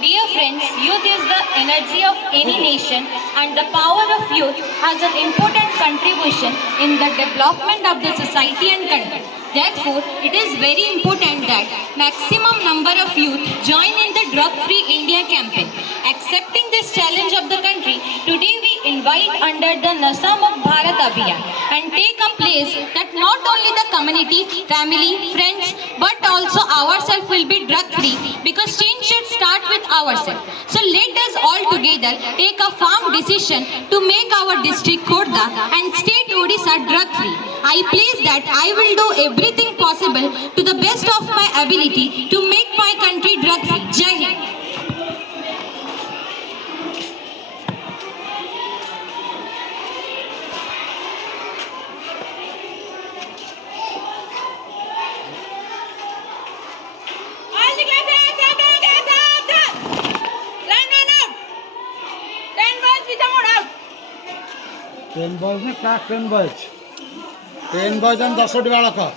Dear friends, youth is the energy of any nation, and the power of youth has an important contribution in the development of the society and country. Therefore, it is very important that maximum number of youth join in the drug-free India campaign. Accepting this challenge of the country, today we invite under the Nasha Mukt Bharat Abhiyan and take a place that not only the community, family, friends, but also ourselves will be drug-free, because change should start with ourselves. So let us all together take a firm decision to make our district Khordha and state Odisha drug-free. I pledge that I will do everything possible to the best of my ability to make my country drug-free. Jai Hind. All the classes, line one out. 10 boys with a mode out. 10 boys ne class 10 boys and 10 बालक